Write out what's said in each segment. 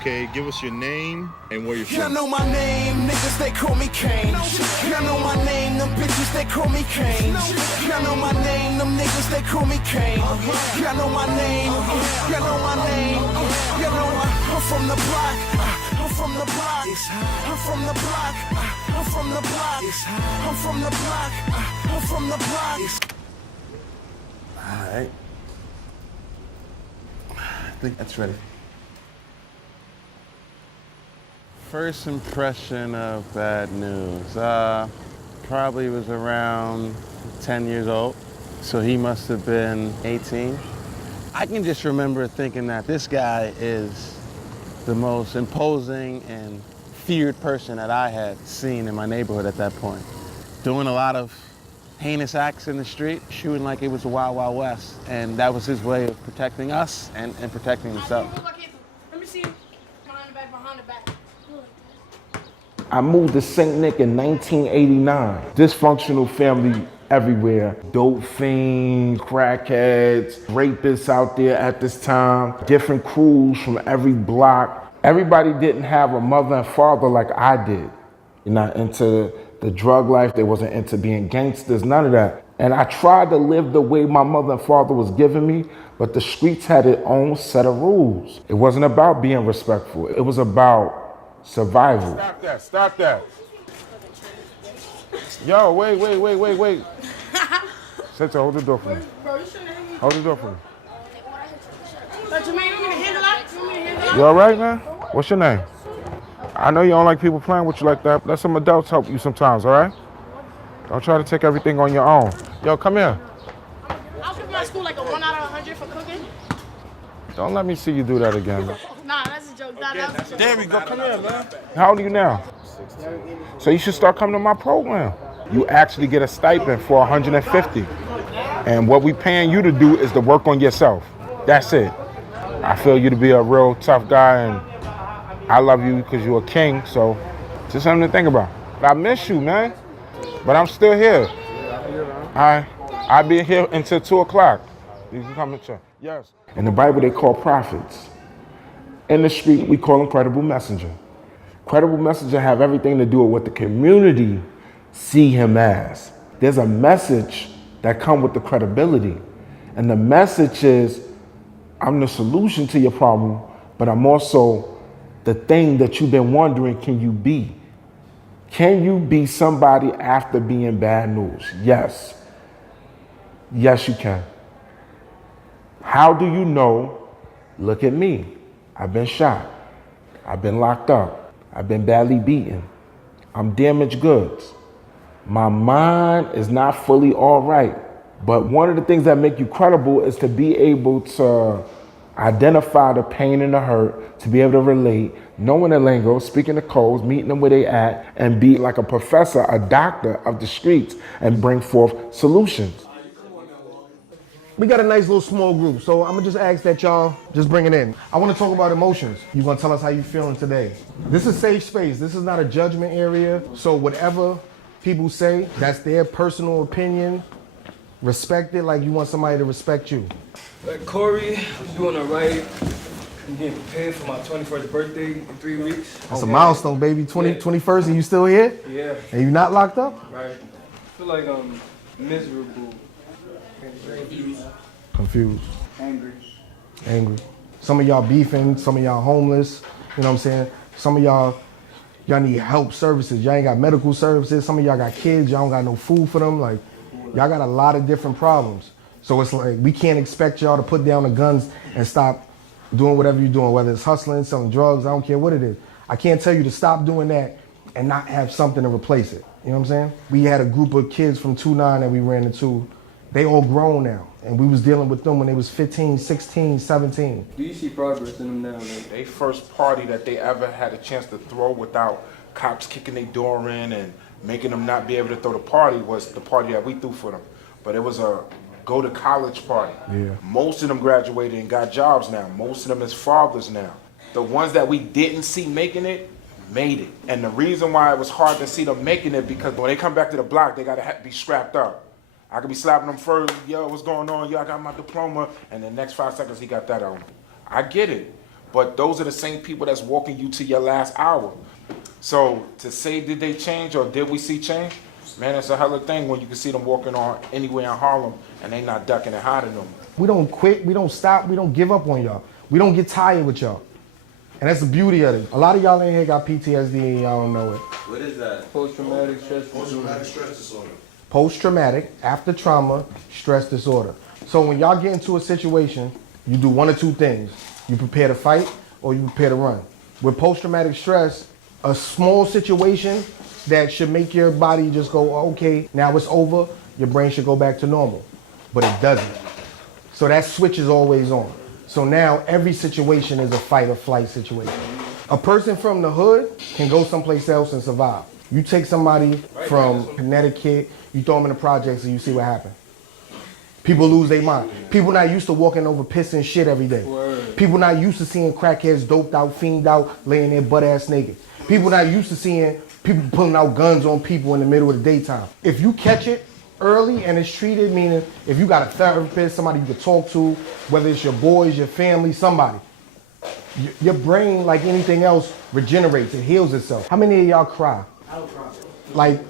Okay, give us your name and where you're from. Y'all know my name, niggas, they call me Kane. Y'all know my name, them bitches, they call me Kane. Y'all know my name, them niggas, they call me Kane. Y'all know my name, y'all know my name. Y'all know I'm from the block, I'm from the block. I'm from the block, I'm from the block. I'm from the block, I'm from the block. All right. I think that's ready. First impression of Bad News. Probably was around 10 years old. So he must have been 18. I can just remember thinking that this guy is the most imposing and feared person that I had seen in my neighborhood at that point. Doing a lot of heinous acts in the street, shooting like it was the Wild Wild West. And that was his way of protecting us and protecting himself. Let me see you. Behind the back. I moved to St. Nick in 1989. Dysfunctional family everywhere. Dope fiends, crackheads, rapists out there at this time. Different crews from every block. Everybody didn't have a mother and father like I did. You're not into the drug life. They wasn't into being gangsters, none of that. And I tried to live the way my mother and father was giving me, but the streets had its own set of rules. It wasn't about being respectful. It was about survival. Stop that. Yo, wait. Sensei, hold the door for me. Hold the door for me. But Jermaine, you want me to handle that? You want me to handle that? You all right, man? What's your name? I know you don't like people playing with you like that. Let some adults help you sometimes, all right? Don't try to take everything on your own. Yo, come here. I'll give my school like a 1 out of 100 for cooking. Don't let me see you do that again, man. Nah, that's a joke. That was a joke. There we go. Come here, man. How old are you now? 16. So you should start coming to my program. You actually get a stipend for $150. And what we paying you to do is to work on yourself. That's it. I feel you to be a real tough guy, and I love you because you're a king, so just something to think about. But I miss you, man. But I'm still here. I'll be here until 2 o'clock. You can come and check. Yes. In the Bible, they call prophets. In the street, we call them credible messenger. Credible messenger have everything to do with what the community see him as. There's a message that come with the credibility. And the message is, I'm the solution to your problem, but I'm also the thing that you've been wondering, can you be? Can you be somebody after being bad news? Yes. Yes, you can. How do you know? Look at me. I've been shot. I've been locked up. I've been badly beaten. I'm damaged goods. My mind is not fully all right. But one of the things that make you credible is to be able to identify the pain and the hurt, to be able to relate, knowing the lingo, speaking the codes, meeting them where they at, and be like a professor, a doctor of the streets, and bring forth solutions. We got a nice little small group, so I'm gonna just ask that y'all just bring it in. I wanna talk about emotions. You're gonna tell us how you feeling today. This is safe space. This is not a judgment area, so whatever people say, that's their personal opinion. Respect it like you want somebody to respect you. Like Corey, I'm doing all right. I'm getting prepared for my 21st birthday in 3 weeks. That's a milestone, baby. 21st and you still here? Yeah. And you not locked up? Right. I feel like I'm miserable. Confused. Angry. Some of y'all beefing, some of y'all homeless, you know what I'm saying? Some of y'all need help services. Y'all ain't got medical services. Some of y'all got kids, y'all don't got no food for them. Like, y'all got a lot of different problems. So it's like, we can't expect y'all to put down the guns and stop doing whatever you're doing, whether it's hustling, selling drugs, I don't care what it is. I can't tell you to stop doing that and not have something to replace it. You know what I'm saying? We had a group of kids from 2-9 that we ran into. They all grown now. And we was dealing with them when they was 15, 16, 17. Do you see progress in them now? Like, They first party that they ever had a chance to throw without cops kicking their door in and making them not be able to throw the party was the party that we threw for them. But it was a go to college party. Yeah. Most of them graduated and got jobs now. Most of them is fathers now. The ones that we didn't see making it, made it. And the reason why it was hard to see them making it, because when they come back to the block, they gotta be strapped up. I could be slapping them first, yo, what's going on? Yo, I got my diploma. And the next 5 seconds, he got that on. I get it. but those are the same people that's walking you to your last hour. So to say, did they change or did we see change? Man, it's a hell of a thing when you can see them walking on anywhere in Harlem and they not ducking and hiding them. We don't quit, we don't stop, we don't give up on y'all. We don't get tired with y'all. And that's the beauty of it. A lot of y'all in here got PTSD and y'all don't know it. What is that? Post-traumatic stress disorder. Post-traumatic, after trauma, stress disorder. So when y'all get into a situation, you do one or two things. You prepare to fight or you prepare to run. With post-traumatic stress, a small situation that should make your body just go, okay, now it's over, your brain should go back to normal. But it doesn't. So that switch is always on. So now every situation is a fight or flight situation. A person from the hood can go someplace else and survive. You take somebody from Connecticut, you throw them in the projects and you see what happens. People lose their mind. People not used to walking over piss and shit every day. People not used to seeing crackheads doped out, fiended out, laying there butt ass naked. People not used to seeing people pulling out guns on people in the middle of the daytime. If you catch it early and it's treated, meaning if you got a therapist, somebody you can talk to, whether it's your boys, your family, somebody, your brain, like anything else, regenerates, it heals itself. How many of y'all cry? I don't cry. Like,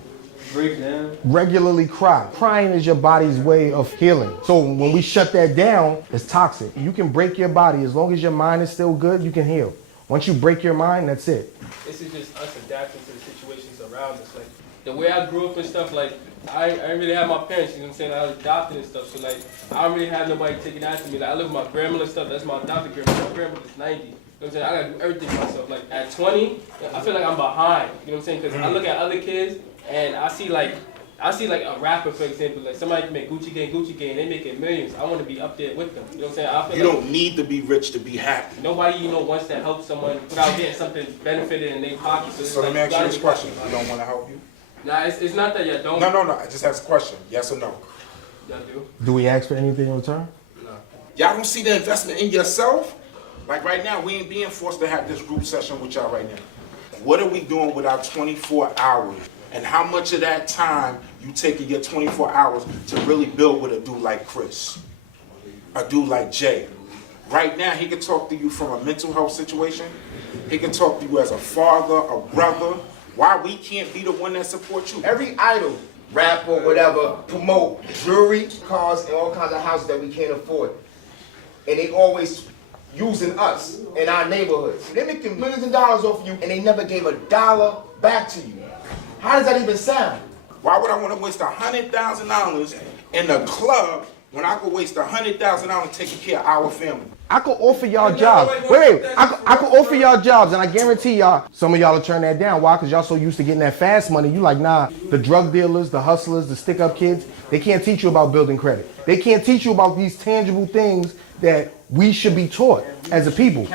regularly cry. Crying is your body's way of healing. So when we shut that down, it's toxic. You can break your body. As long as your mind is still good, you can heal. Once you break your mind, that's it. This is just us adapting to the situations around us. Like, the way I grew up and stuff, like, I didn't really have my parents, you know what I'm saying? I was adopted and stuff, so, like, I don't really have nobody taking after me. Like, I live with my grandmother and stuff. That's my adopted grandmother. My grandmother's 90. You know what I'm saying? I gotta do everything myself. Like, at 20, I feel like I'm behind. You know what I'm saying? Because I look at other kids, and I see like a rapper, for example, like somebody can make Gucci Gang, they making millions. I want to be up there with them. You know what I'm saying? I feel You like don't need to be rich to be happy. nobody, wants to help someone without getting something benefited in their pocket. So let me ask you this question. You don't want to help you? Nah, it's not that y'all don't. No. I just ask a question. Yes or no? Y'all do. Do we ask for anything in return? Y'all don't see the investment in yourself? Like right now, we ain't being forced to have this group session with y'all right now. What are we doing with our 24 hours? And how much of that time you taking your 24 hours to really build with a dude like Chris? A dude like Jay? Right now, he can talk to you from a mental health situation. He can talk to you as a father, a brother. Why we can't be the one that supports you? Every idol, rap or whatever, promote jewelry, cars, and all kinds of houses that we can't afford. And they always using us in our neighborhoods. They're making millions of dollars off you, and they never gave a dollar back to you. How does that even sound? Why would I want to waste $100,000 in a club when I could waste $100,000 taking care of our family? I could offer y'all jobs. Wait. I could offer y'all jobs, and I guarantee y'all, some of y'all will turn that down. Why? Because y'all so used to getting that fast money. You like, nah, the drug dealers, the hustlers, the stick-up kids, they can't teach you about building credit. They can't teach you about these tangible things that we should be taught as a people.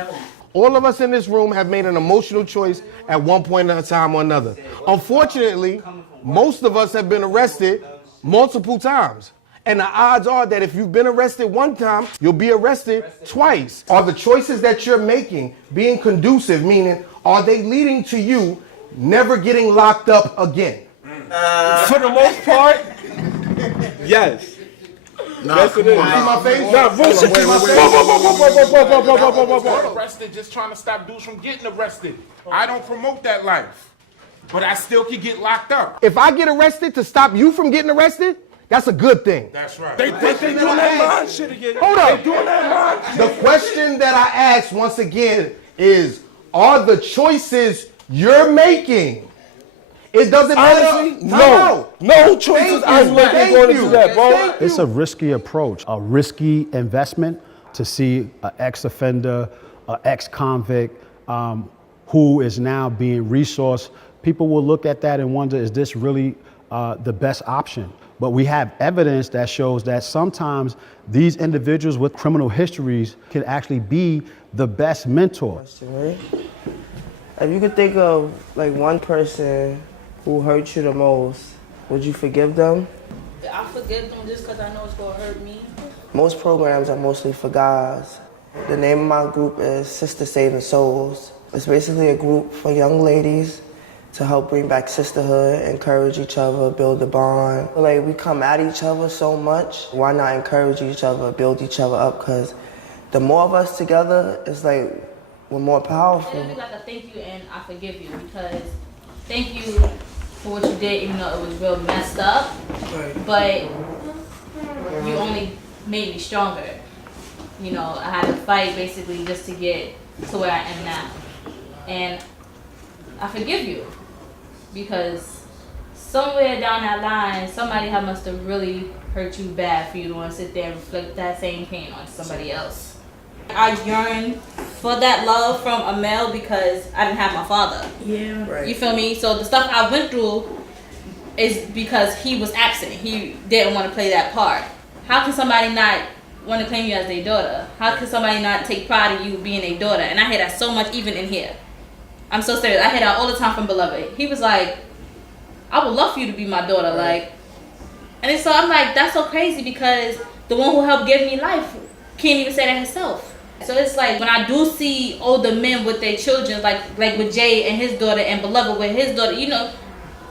All of us in this room have made an emotional choice at one point in a time or another. Unfortunately, most of us have been arrested multiple times. And the odds are that if you've been arrested one time, you'll be arrested twice. Are the choices that you're making being conducive, meaning are they leading to you never getting locked up again? For the most part, yes. Yes, it is. See my face? Arrested just trying to stop dudes from getting arrested. I don't promote that life, but I still can get locked up. If I get arrested to stop you from getting arrested, that's a good thing. That's right. They doing that mind shit again. Hold up. They doing that mind The question that I ask once again is, are the choices you're making? It doesn't matter. Honestly, no choices I was making going to do that, bro. It's a risky approach, a risky investment to see an ex-offender, an ex-convict who is now being resourced. People will look at that and wonder, is this really the best option? But we have evidence that shows that sometimes these individuals with criminal histories can actually be the best mentor. If you could think of like one person who hurt you the most, would you forgive them? I forgive them just because I know it's going to hurt me. Most programs are mostly for guys. The name of my group is Sister Saving Souls. It's basically a group for young ladies to help bring back sisterhood, encourage each other, build a bond. Like, we come at each other so much, why not encourage each other, build each other up? Because the more of us together, it's like were more powerful. It'll be like a thank you and I forgive you, because thank you for what you did, even though it was real messed up. Right. But you only made me stronger. You know, I had to fight basically just to get to where I am now. And I forgive you, because somewhere down that line, somebody must have really hurt you bad for you to want to sit there and reflect that same pain on somebody else. I yearn for that love from a male because I didn't have my father. Yeah. Right. You feel me? So the stuff I went through is because he was absent. He didn't want to play that part. How can somebody not want to claim you as their daughter? How can somebody not take pride in you being a daughter? And I hear that so much even in here. I'm so serious. I hear that all the time from Beloved. He was like, I would love for you to be my daughter. Right. Like, and so I'm like, that's so crazy, because the one who helped give me life can't even say that herself. So it's like when I do see older men with their children, like with Jay and his daughter, and Beloved with his daughter, you know,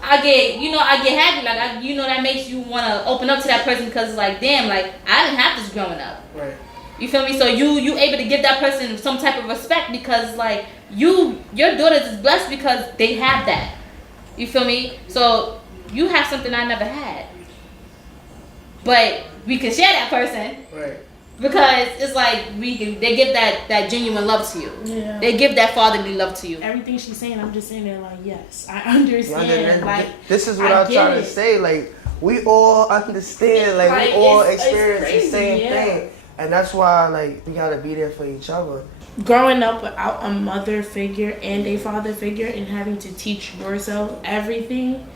I get happy. Like, that makes you want to open up to that person, because it's like, damn, like, I didn't have this growing up. Right. You feel me? So you able to give that person some type of respect, because like your daughters is blessed because they have that. You feel me? So you have something I never had. But we can share that person. Right. Because it's like they give that genuine love to you. Yeah. They give that fatherly love to you. Everything she's saying, I'm just saying there like, yes, I understand. Like, this is what I I'm get trying it. to say. Like, we all understand. Like, we Like, all it's experience the crazy, same yeah. thing, and that's why like we gotta be there for each other. Growing up without a mother figure and a father figure, and having to teach yourself everything.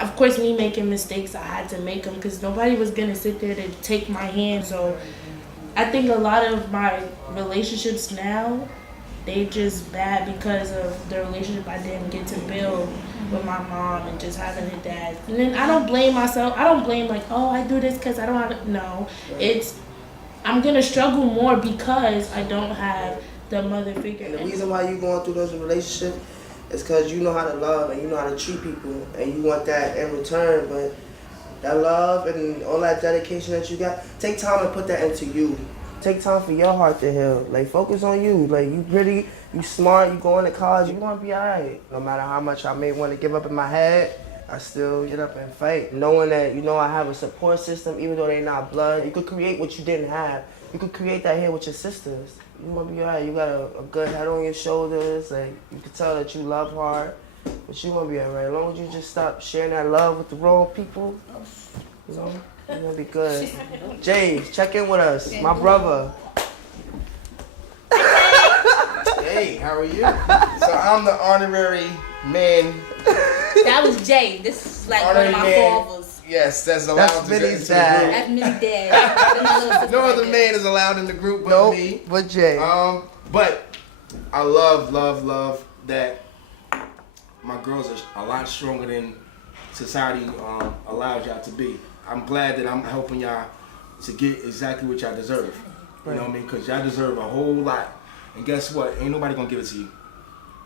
Of course, me making mistakes, I had to make them, because nobody was gonna sit there to take my hand. So I think a lot of my relationships now, they just bad because of the relationship I didn't get to build with my mom and just having a dad. And then I don't blame myself. I don't blame like, oh, I do this because I don't have to. No, it's I'm gonna struggle more because I don't have the mother figure. And the reason why you going through those relationships is because you know how to love and you know how to treat people, and you want that in return. But that love and all that dedication that you got, take time and put that into you. Take time for your heart to heal. Like, focus on you. Like, you pretty, you smart, you going to college, you gonna be alright. No matter how much I may want to give up in my head, I still get up and fight. Knowing that, you know, I have a support system, even though they're not blood. You could create what you didn't have. You could create that here with your sisters. You gonna be alright. You got a good head on your shoulders. Like, you can tell that you love hard, but you gonna be alright. As long as you just stop sharing that love with the wrong people, you know, you're gonna be good. Jay, check in with us, my brother. Hey, how are you? So I'm the honorary man. That was Jay. This is like one of my fathers. Yes, that's allowed That's to get Vinny's into the group. dad. That's Minnie's dad. No other man is allowed in the group but Nope, me. but Jay. But I love that my girls are a lot stronger than society allows y'all to be. I'm glad that I'm helping y'all to get exactly what y'all deserve. You know what I mean? Because y'all deserve a whole lot. And guess what? Ain't nobody gonna give it to you.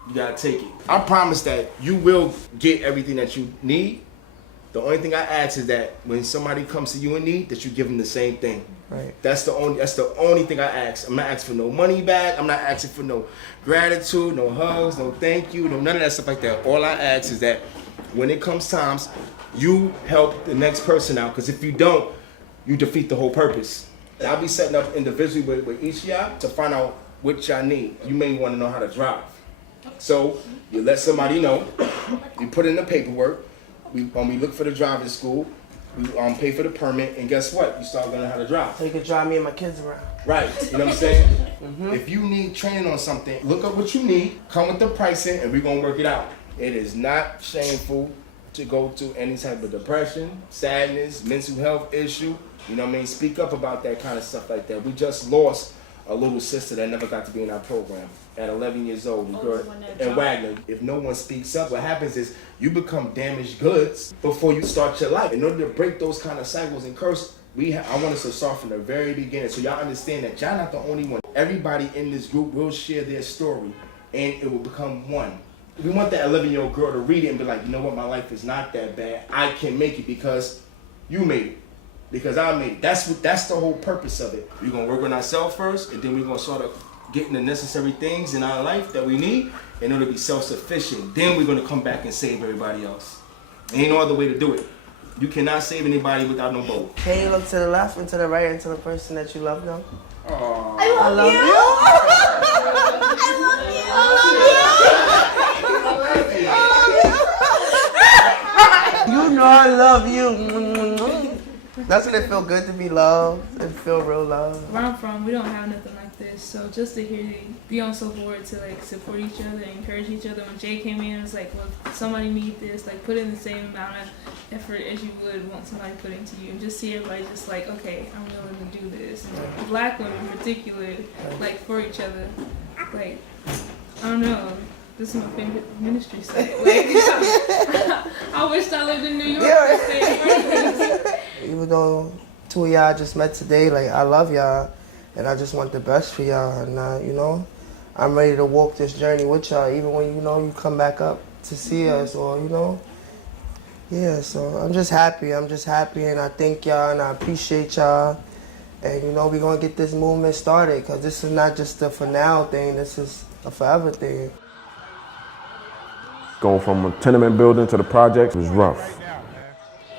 You gotta take it. I promise that you will get everything that you need. The only thing I ask is that when somebody comes to you in need, that you give them the same thing. Right. That's the only thing I ask. I'm not asking for no money back. I'm not asking for no gratitude, no hugs, no thank you, no none of that stuff like that. All I ask is that when it comes times, you help the next person out. Because if you don't, you defeat the whole purpose. And I'll be setting up individually with each of y'all to find out what y'all need. You may want to know how to drive. So you let somebody know. You put in the paperwork. We look for the driving school. We pay for the permit, and guess what? You start learning how to drive. So you can drive me and my kids around. Right. You know what I'm saying? If you need training on something, look up what you need, come with the pricing, and we're gonna work it out. It is not shameful to go through any type of depression, sadness, mental health issue. You know what I mean? Speak up about that kind of stuff like that. We just lost a little sister that never got to be in our program at 11 years old, in Wagner. If no one speaks up, what happens is you become damaged goods before you start your life. In order to break those kind of cycles and curse, I want us to start from the very beginning, so y'all understand that y'all not the only one. Everybody in this group will share their story, and it will become one. We want that 11-year-old girl to read it and be like, you know what, my life is not that bad. I can make it because you made it. Because I made it. That's the whole purpose of it. We're gonna work on ourselves first, and then we're gonna sort of getting the necessary things in our life that we need in order to be self-sufficient. Then we're gonna come back and save everybody else. Ain't no other way to do it. You cannot save anybody without no boat. Can you look to the left and to the right and to the person that you love them? I love you. You know I love you. Doesn't it feel good to be loved and feel real love? Where I'm from, we don't have nothing like this. So just to hear you be on so forward to like support each other, encourage each other. When Jay came in, it was like, well, if somebody need this, like put in the same amount of effort as you would want somebody put into you, and just see everybody just like, okay, I'm willing to do this. And black women in particular, like for each other, like I don't know. This is my favorite ministry site. Like, I wish I lived in New York. Yeah. Even though two of y'all just met today, like I love y'all, and I just want the best for y'all. And you know, I'm ready to walk this journey with y'all, even when you come back up to see us, or yeah. So I'm just happy, and I thank y'all, and I appreciate y'all. And we're gonna get this movement started, because this is not just a for now thing. This is a forever thing. Going from a tenement building to the projects was rough.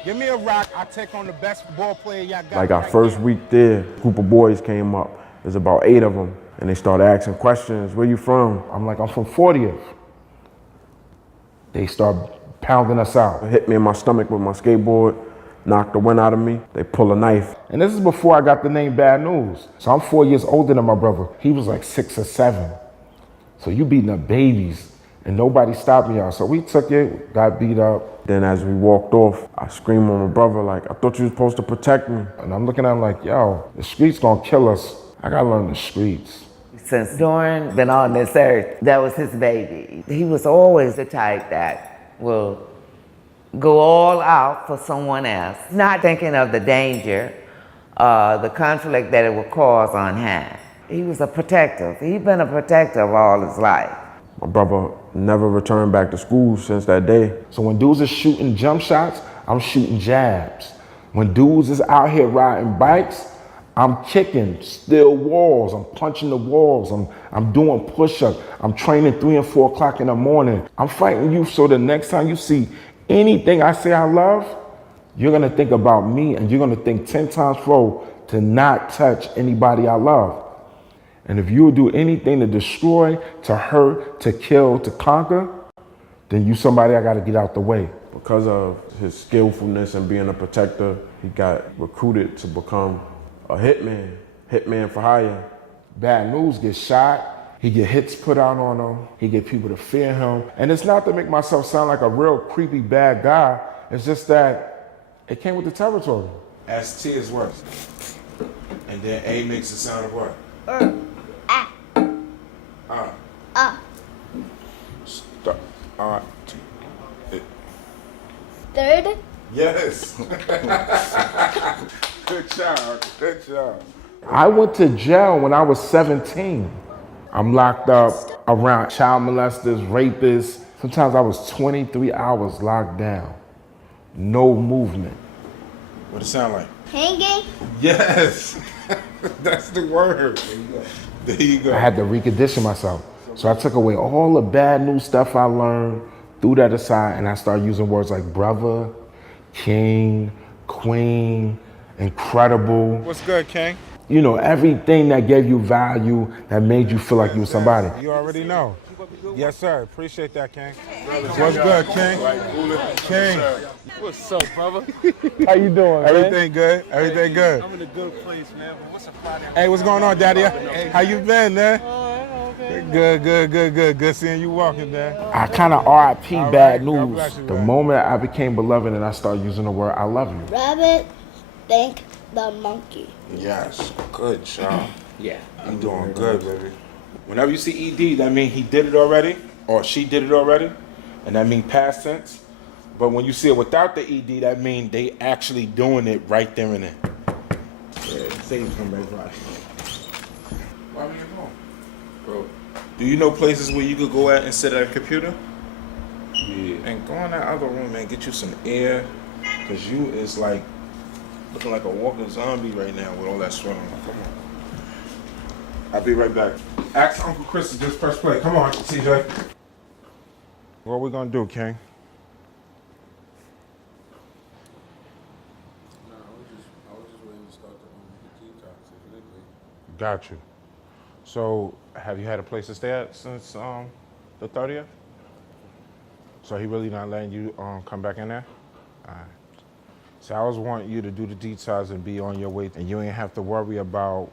Give me a rock, I'll take on the best ball player y'all got. Like our first week there, a group of boys came up. There's about 8 of them. And they started asking questions. Where you from? I'm like, I'm from 40th. They start pounding us out. They hit me in my stomach with my skateboard, knocked the wind out of me. They pull a knife. And this is before I got the name Bad News. So I'm 4 years older than my brother. He was like 6 or 7. So you beating up babies. And nobody stopped me out. So we took it, got beat up. Then as we walked off, I screamed on my brother, like, I thought you were supposed to protect me. And I'm looking at him like, yo, the streets gonna kill us. I gotta learn the streets. Since Doran been on this earth, that was his baby. He was always the type that will go all out for someone else, not thinking of the danger, the conflict that it would cause on him. He was a protector. He's been a protector all his life. My brother never returned back to school since that day. So when dudes are shooting jump shots, I'm shooting jabs. When dudes is out here riding bikes, I'm kicking steel walls. I'm punching the walls. I'm doing push-ups. I'm training 3 and 4 o'clock in the morning. I'm fighting you so the next time you see anything I say I love, you're gonna think about me, and you're gonna think 10 times forward to not touch anybody I love. And if you do anything to destroy, to hurt, to kill, to conquer, then you somebody I gotta get out the way. Because of his skillfulness and being a protector, he got recruited to become a hitman for hire. Bad News gets shot, he get hits put out on him, he get people to fear him. And it's not to make myself sound like a real creepy bad guy, it's just that it came with the territory. ST is what? And then A makes the sound of what? Stop. Third? Yes. Good job. Good job. I went to jail when I was 17. I'm locked up around child molesters, rapists. Sometimes I was 23 hours locked down. No movement. What it sound like? Hanging? Yes. That's the word. There you go. I had to recondition myself. So I took away all the bad news stuff I learned, threw that aside, and I started using words like brother, king, queen, incredible. What's good, King? You know, everything that gave you value, that made you feel like you were somebody. You already know. Yes, sir. Appreciate that, King. What's good, King? King. What's up, brother? How you doing, man? Everything good? Everything good? I'm in a good place, man. But what's a Friday? Hey, what's going on, Daddy? How you been, man? Good. Good seeing you walking, man. I kind of RIP Bad News. The moment I became beloved and I started using the word I love you. Rabbit, thank the monkey. Yes, good job. Yeah. You doing good, baby. Whenever you see ED, that means he did it already, or she did it already, and that means past tense. But when you see it without the ED, that means they actually doing it right there and then. Yeah, save somebody. Why are you home? Bro, do you know places where you could go out and sit at a computer? Yeah. And go in that other room, man, get you some air, because you is like looking like a walking zombie right now with all that strong. Come on. I'll be right back. Ask Uncle Chris to just press play. Come on, CJ. What are we gonna do, King? I was just waiting to start the detox. Got you. So, have you had a place to stay at since the 30th? So he really not letting you come back in there? All right. So I was wanting you to do the detox and be on your way, and you ain't have to worry about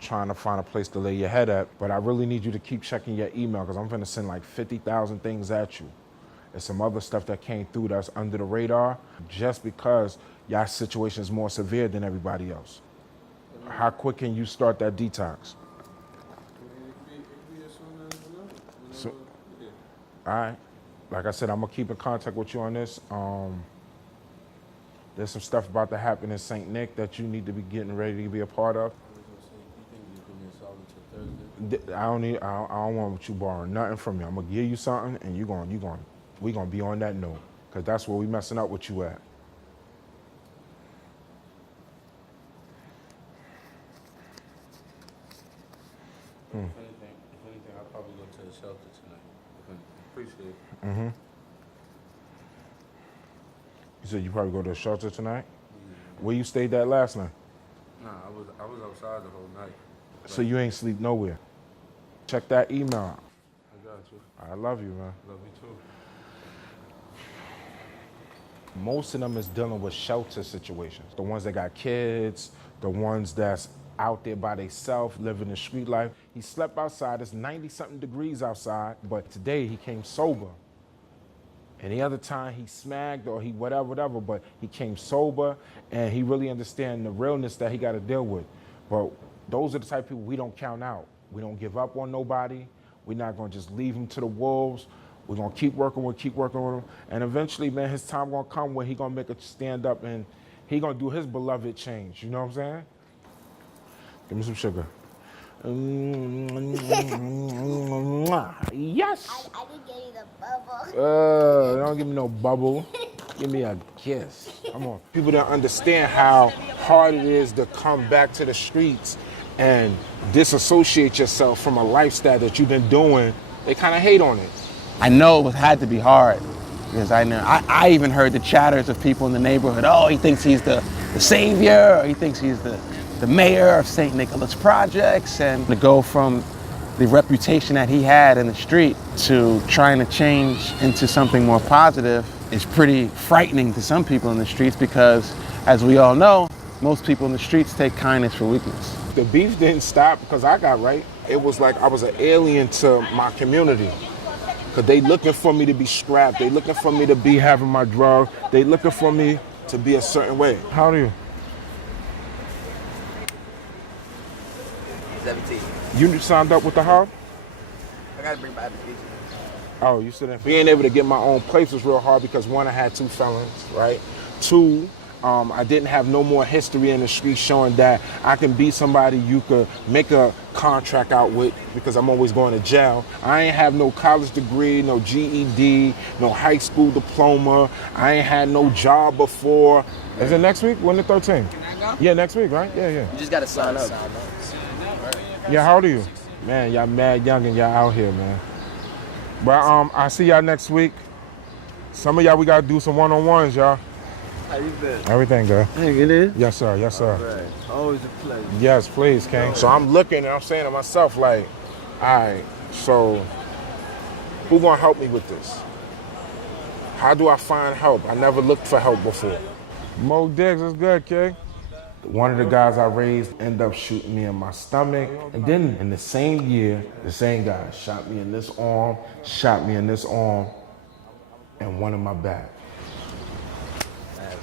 trying to find a place to lay your head at. But I really need you to keep checking your email because I'm gonna send like 50,000 things at you. And some other stuff that came through that's under the radar just because your situation is more severe than everybody else. How quick can you start that detox? So, all right. Like I said, I'm gonna keep in contact with you on this. There's some stuff about to happen in St. Nick that you need to be getting ready to be a part of. I don't want you borrowing nothing from me. I'm gonna give you something, and we gonna be on that note, cause that's where we messing up with you at. If anything, I'll probably go to the shelter tonight. Appreciate it. Mm-hmm. You said you probably go to the shelter tonight? Yeah. Where you stayed at last night? Nah, I was outside the whole night. So you ain't sleep nowhere? Check that email out. I got you. I love you, man. Love you too. Most of them is dealing with shelter situations. The ones that got kids, the ones that's out there by themselves, living the street life. He slept outside, it's 90-something degrees outside, but today he came sober. Any other time he smacked or he whatever, but he came sober and he really understands the realness that he got to deal with. But those are the type of people we don't count out. We don't give up on nobody. We're not going to just leave him to the wolves. We're going to keep working with him. And eventually, man, his time going to come where he going to make it stand up and he going to do his beloved change. You know what I'm saying? Give me some sugar. Yes. I can give you the bubble. Don't give me no bubble. Give me a kiss. Come on. People don't understand how hard it is to come back to the streets and disassociate yourself from a lifestyle that you've been doing. They kind of hate on it. I know it had to be hard because I even heard the chatters of people in the neighborhood. Oh, he thinks he's the savior, or he thinks he's the mayor of St. Nicholas Projects, and to go from the reputation that he had in the street to trying to change into something more positive is pretty frightening to some people in the streets because, as we all know, most people in the streets take kindness for weakness. The beef didn't stop because I got right. It was like I was an alien to my community. Because they looking for me to be scrapped. They looking for me to be having my drug. They looking for me to be a certain way. How old are you? 17. You signed up with the hub? I gotta bring my application. Oh, you still didn't? Being able to get my own place was real hard because one, I had 2 felons, right? 2, I didn't have no more history in the street showing that I can be somebody you could make a contract out with because I'm always going to jail. I ain't have no college degree, no GED, no high school diploma. I ain't had no job before. Is it next week? When the 13th? Yeah, next week, right? Yeah. You just gotta sign up. Yeah, how old are you? Man, y'all mad young and y'all out here, man. But I see y'all next week. Some of y'all, we gotta do some one-on-ones, y'all. How you been? Everything good. Hey, it is? Yes, sir. Yes, sir. All right. Always a pleasure. Yes, please, King. So I'm looking and I'm saying to myself, like, all right, so who gonna help me with this? How do I find help? I never looked for help before. Mo Diggs is good, King. One of the guys I raised ended up shooting me in my stomach. And then in the same year, the same guy shot me in this arm, and one in my back.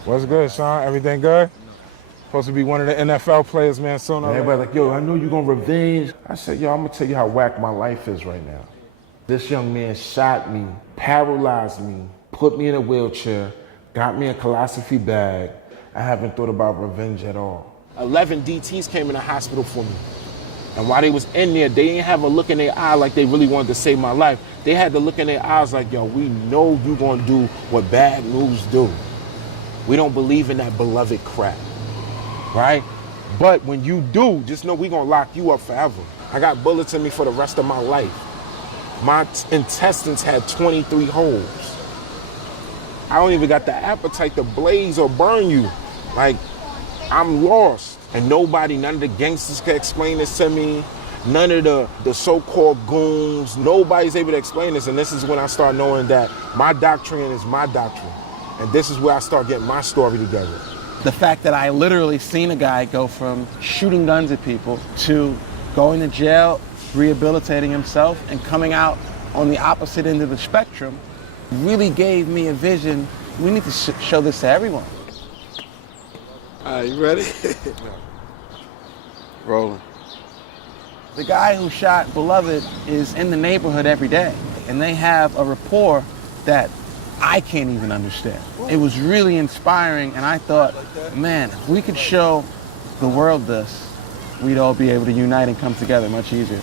What's good, Sean? Everything good? Supposed to be one of the NFL players, man, soon. And everybody like, yo, I know you're gonna revenge. I said, yo, I'm gonna tell you how whack my life is right now. This young man shot me, paralyzed me, put me in a wheelchair, got me a colonoscopy bag. I haven't thought about revenge at all. 11 DTs came in the hospital for me. And while they was in there, they didn't have a look in their eye like they really wanted to save my life. They had the look in their eyes like, yo, we know you gonna do what bad news do. We don't believe in that beloved crap, right? But when you do, just know we gonna lock you up forever. I got bullets in me for the rest of my life. My intestines had 23 holes. I don't even got the appetite to blaze or burn you. Like, I'm lost. And nobody, none of the gangsters can explain this to me. None of the so-called goons, nobody's able to explain this. And this is when I start knowing that my doctrine is my doctrine. And this is where I start getting my story together. The fact that I literally seen a guy go from shooting guns at people to going to jail, rehabilitating himself, and coming out on the opposite end of the spectrum really gave me a vision. We need to show this to everyone. All right, you ready? Rolling. The guy who shot Beloved is in the neighborhood every day, and they have a rapport that I can't even understand. It was really inspiring, and I thought, man, if we could show the world this, we'd all be able to unite and come together much easier.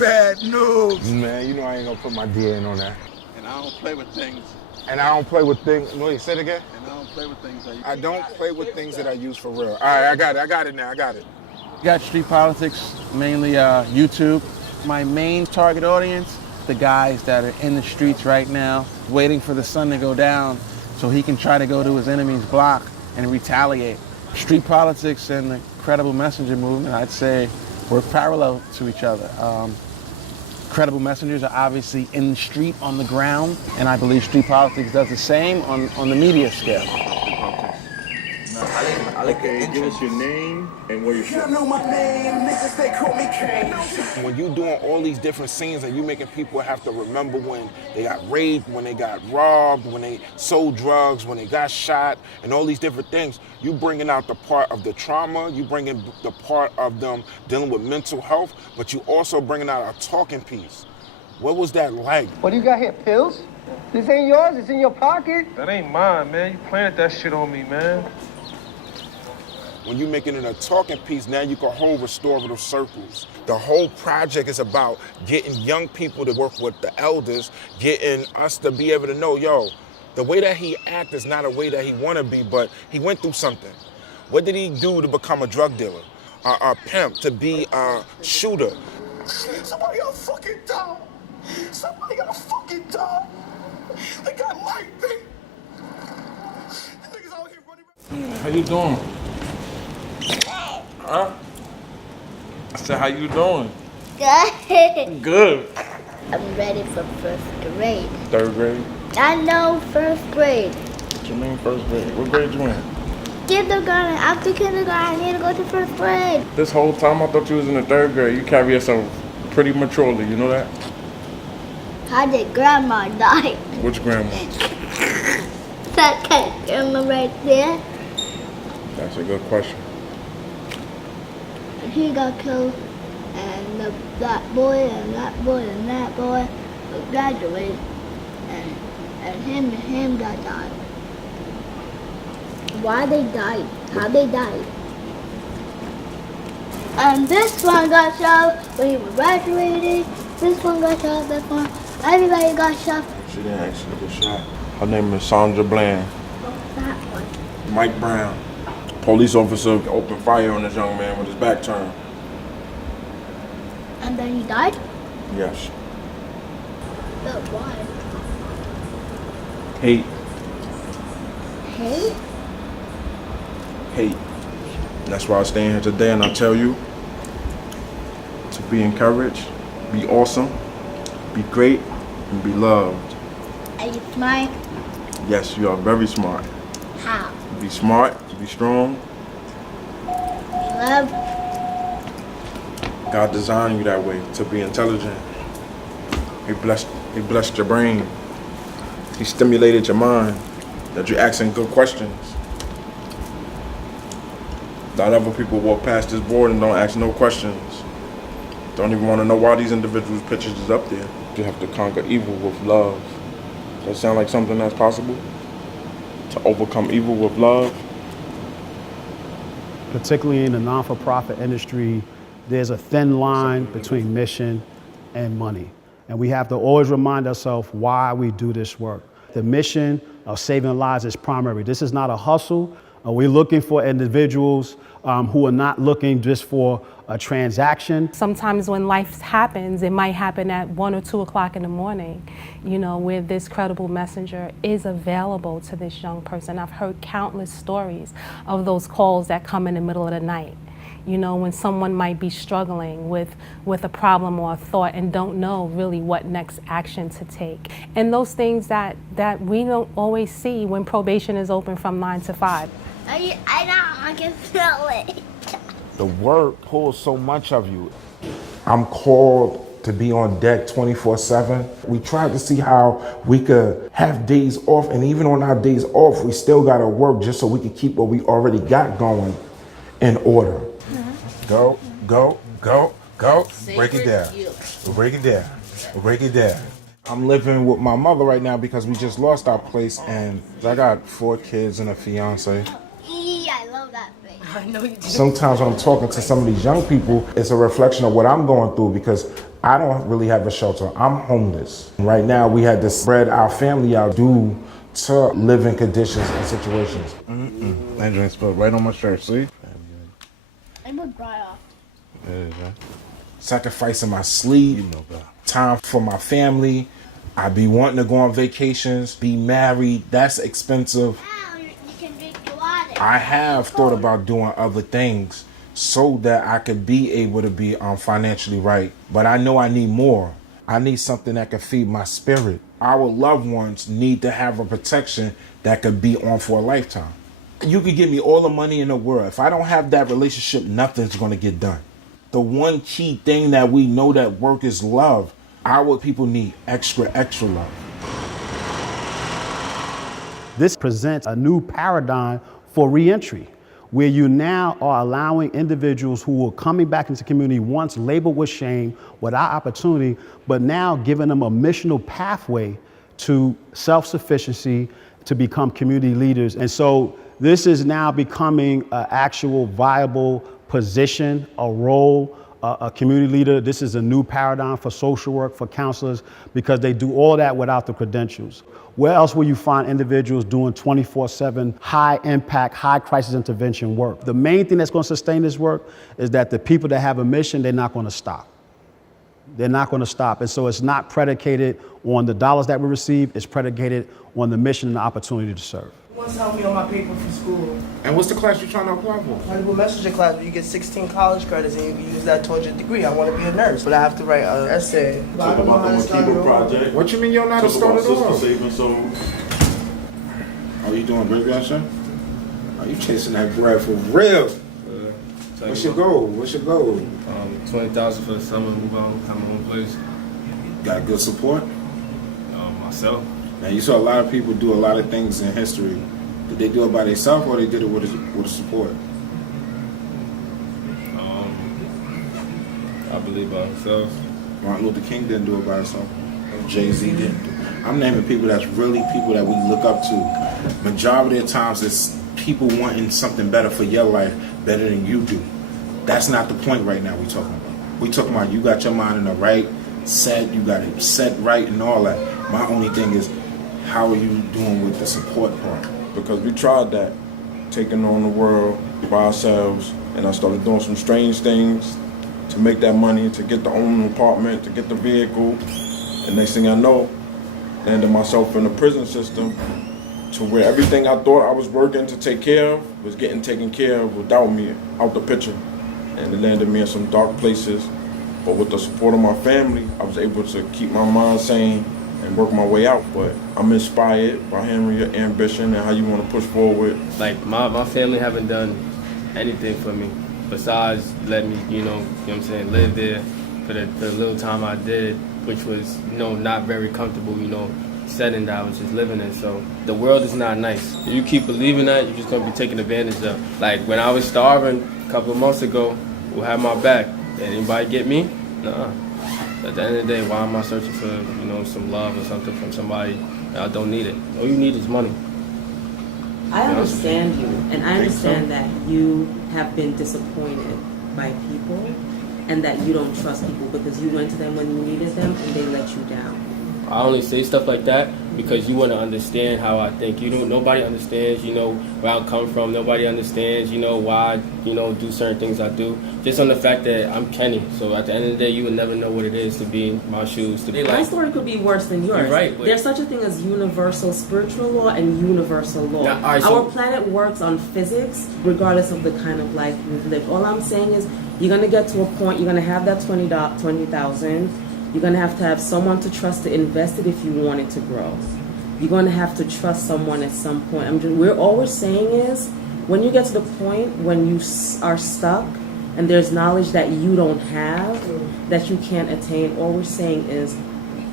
Bad news. Man, you know I ain't gonna put my DA in on that. And I don't play with things. And I don't play with things. Wait, say it again? And I don't play with things that you I don't play with things that I use for real. All right, I got it now, I got it. Got Street Politics, mainly YouTube. My main target audience, the guys that are in the streets right now, waiting for the sun to go down so he can try to go to his enemy's block and retaliate. Street Politics and the Credible Messenger movement, I'd say, work parallel to each other. Credible Messengers are obviously in the street, on the ground, and I believe Street Politics does the same on the media scale. I like okay, give us your name and where you're Y'all from. know my name, niggas, they call me Kane. When you doing all these different scenes and you making people have to remember when they got raped, when they got robbed, when they sold drugs, when they got shot, and all these different things, you bringing out the part of the trauma, you bringing the part of them dealing with mental health, but you also bringing out a talking piece. What was that like? What do you got here, pills? This ain't yours, it's in your pocket. That ain't mine, man. You planted that shit on me, man. When you're making it a talking piece, now you can hold restorative circles. The whole project is about getting young people to work with the elders, getting us to be able to know, yo, the way that he act is not a way that he want to be, but he went through something. What did he do to become a drug dealer, a pimp, to be a shooter? Somebody got fucking die. Somebody got fucking die. They got light, baby. Niggas out here running. How you doing? Huh? I said, how you doing? Good. Good. I'm ready for first grade. Third grade? I know first grade. What you mean first grade? What grade you in? Kindergarten. After kindergarten, I need to go to first grade. This whole time I thought you was in the third grade. You carry yourself pretty maturely, you know that? How did grandma die? Which grandma? That cat grandma right there. That's a good question. He got killed, and that boy and that boy and that boy graduated, and him got died. Why they died? How they died? And this one got shot when he was graduated. This one got shot. This one, everybody got shot. She didn't actually get shot. Her name is Sandra Bland. That one. Mike Brown. Police officer opened fire on this young man with his back turned. And then he died? Yes. But why? Hate. Hate? Hate. And that's why I stand here today and I tell you to be encouraged, be awesome, be great, and be loved. Are you smart? Yes, you are very smart. How? Be smart, be strong. Love? God designed you that way, to be intelligent. He blessed your brain. He stimulated your mind, that you're asking good questions. A lot of other people walk past this board and don't ask no questions. Don't even want to know why these individuals' pictures is up there. You have to conquer evil with love. Does that sound like something that's possible? To overcome evil with love? Particularly in the non-for-profit industry, there's a thin line between mission and money. And we have to always remind ourselves why we do this work. The mission of saving lives is primary. This is not a hustle. We're looking for individuals who are not looking just for a transaction. Sometimes when life happens, it might happen at 1 or 2 o'clock in the morning, you know, where this credible messenger is available to this young person. I've heard countless stories of those calls that come in the middle of the night. You know, when someone might be struggling with a problem or a thought and don't know really what next action to take. And those things that we don't always see when probation is open from 9 to 5. I can feel it. The work pulls so much of you. I'm called to be on deck 24/7. We tried to see how we could have days off, and even on our days off, we still gotta work just so we can keep what we already got going in order. Go, go, go, go. Break it down. Break it down. Break it down. I'm living with my mother right now because we just lost our place, and I got 4 kids and a fiance. I love that face. I know you do. Sometimes when I'm talking to some of these young people, it's a reflection of what I'm going through because I don't really have a shelter. I'm homeless. Right now, we had to spread our family out due to living conditions and situations. That drink spilled right on my shirt, see? I'm gonna dry off. Sacrificing my sleep, time for my family. I be wanting to go on vacations, be married. That's expensive. You can drink your water. I have thought about doing other things so that I could be able to be financially right. But I know I need more. I need something that can feed my spirit. Our loved ones need to have a protection that could be on for a lifetime. You could give me all the money in the world. If I don't have that relationship, nothing's going to get done. The one key thing that we know that work is love. Our people need extra, extra love. This presents a new paradigm for reentry, where you now are allowing individuals who are coming back into the community once labeled with shame, without opportunity, but now giving them a missional pathway to self-sufficiency, to become community leaders. And so this is now becoming an actual viable position, a role, a community leader. This is a new paradigm for social work, for counselors, because they do all that without the credentials. Where else will you find individuals doing 24/7 high impact, high crisis intervention work? The main thing that's going to sustain this work is that the people that have a mission, they're not going to stop. They're not going to stop. And so it's not predicated on the dollars that we receive, it's predicated on the mission and the opportunity to serve. Who wants to help me on my paper for school? And what's the class you're trying to apply for? Credible messenger class where you get 16 college credits and you can use that towards your degree. I want to be a nurse, but I have to write an essay. Talk about the Mokiba project. What you mean you don't know how to start it off? Saving souls. Are you doing graveyard shift? Are you chasing that bread for real? What's your goal? What's your goal? 20,000 for the summer, move out, have my own place. Got good support? Myself. Now you saw a lot of people do a lot of things in history. Did they do it by themselves or they did it with a support? I believe by themselves. Martin Luther King didn't do it by himself. Jay-Z didn't. I'm naming people that's really people that we look up to. Majority of times it's people wanting something better for your life, better than you do. That's not the point right now we're talking about. We're talking about you got your mind in the right set, you got it set right and all that. My only thing is, how are you doing with the support part? Because we tried that, taking on the world by ourselves, and I started doing some strange things to make that money, to get the own apartment, to get the vehicle. And next thing I know, landed myself in the prison system to where everything I thought I was working to take care of was getting taken care of without me out the picture. And it landed me in some dark places. But with the support of my family, I was able to keep my mind sane and work my way out. But I'm inspired by hearing your ambition and how you want to push forward. Like my family haven't done anything for me besides let me, you know what I'm saying, live there for the little time I did, which was, not very comfortable, setting that I was just living in. So the world is not nice. If you keep believing that, you're just gonna be taken advantage of. Like when I was starving a couple of months ago, who had my back? Did anybody get me? Nah. At the end of the day, why am I searching for, some love or something from somebody that I don't need it? All you need is money. I understand you, and I understand that you have been disappointed by people and that you don't trust people because you went to them when you needed them and they let you down. I only say stuff like that because you want to understand how I think. Nobody understands, where I come from. Nobody understands, why I, do certain things I do. Just on the fact that I'm Kenny. So at the end of the day, you would never know what it is to be in my shoes. My story could be worse than yours. You're right. There's such a thing as universal spiritual law and universal law. Now, all right, so our planet works on physics regardless of the kind of life we've lived. All I'm saying is you're going to get to a point, you're going to have that 20,000. You're going to have someone to trust to invest it if you want it to grow. You're going to have to trust someone at some point. All we're saying is when you get to the point when you are stuck and there's knowledge that you don't have, that you can't attain, all we're saying is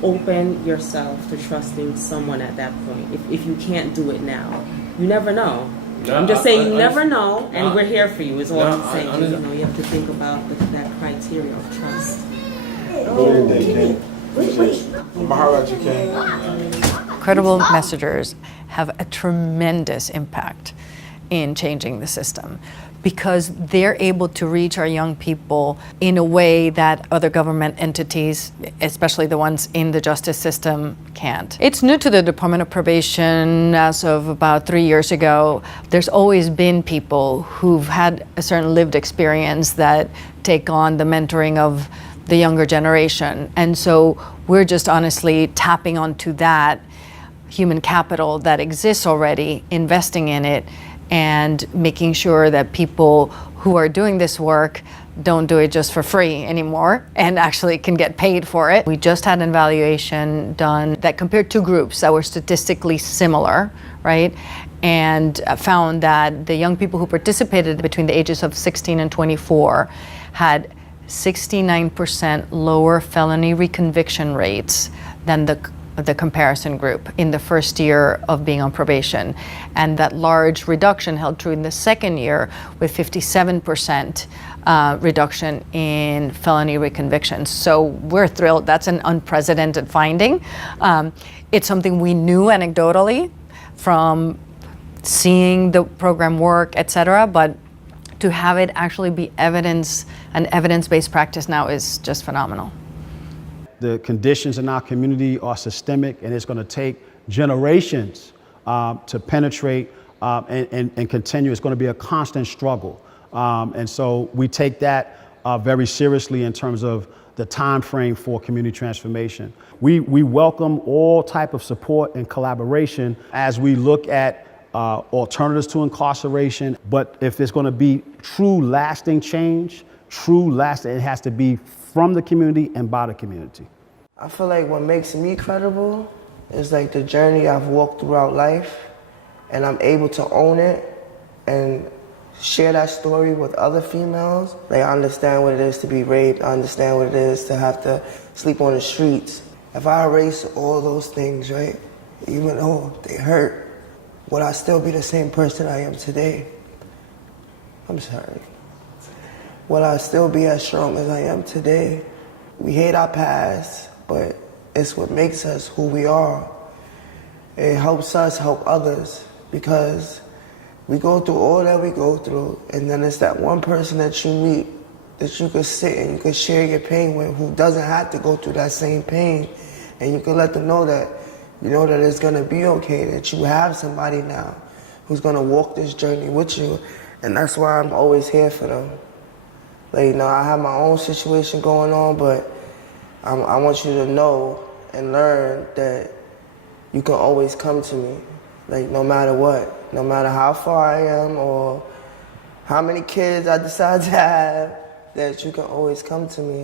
open yourself to trusting someone at that point. If you can't do it now, you never know. No, I'm just saying you never know, and no, we're here for you is all no, I'm saying. You have to think about that criteria of trust. Credible messengers have a tremendous impact in changing the system because they're able to reach our young people in a way that other government entities, especially the ones in the justice system, can't. It's new to the Department of Probation as of about 3 years ago. There's always been people who've had a certain lived experience that take on the mentoring of the younger generation. And so we're just honestly tapping onto that human capital that exists already, investing in it, and making sure that people who are doing this work don't do it just for free anymore and actually can get paid for it. We just had an evaluation done that compared two groups that were statistically similar, right? And found that the young people who participated between the ages of 16 and 24 had 69% lower felony reconviction rates than the comparison group in the first year of being on probation. And that large reduction held true in the second year with 57% reduction in felony reconvictions. So we're thrilled. That's an unprecedented finding. It's something we knew anecdotally from seeing the program work, et cetera, but to have it actually be an evidence-based practice now is just phenomenal. The conditions in our community are systemic, and it's going to take generations to penetrate and continue. It's going to be a constant struggle. And so we take that very seriously in terms of the time frame for community transformation. We welcome all type of support and collaboration as we look at alternatives to incarceration. But if it's going to be true lasting change, it has to be from the community and by the community. I feel like what makes me credible is like the journey I've walked throughout life, and I'm able to own it and share that story with other females. Like, I understand what it is to be raped. I understand what it is to have to sleep on the streets. If I erase all those things, right, even though they hurt, would I still be the same person I am today? I'm sorry. Would I still be as strong as I am today? We hate our past, but it's what makes us who we are. It helps us help others because we go through all that we go through, and then it's that one person that you meet that you could sit and you could share your pain with, who doesn't have to go through that same pain, and you can let them know that it's gonna be okay, that you have somebody now who's gonna walk this journey with you, and that's why I'm always here for them. Like, I have my own situation going on, but I want you to know and learn that you can always come to me, like, no matter what, no matter how far I am or how many kids I decide to have, that you can always come to me.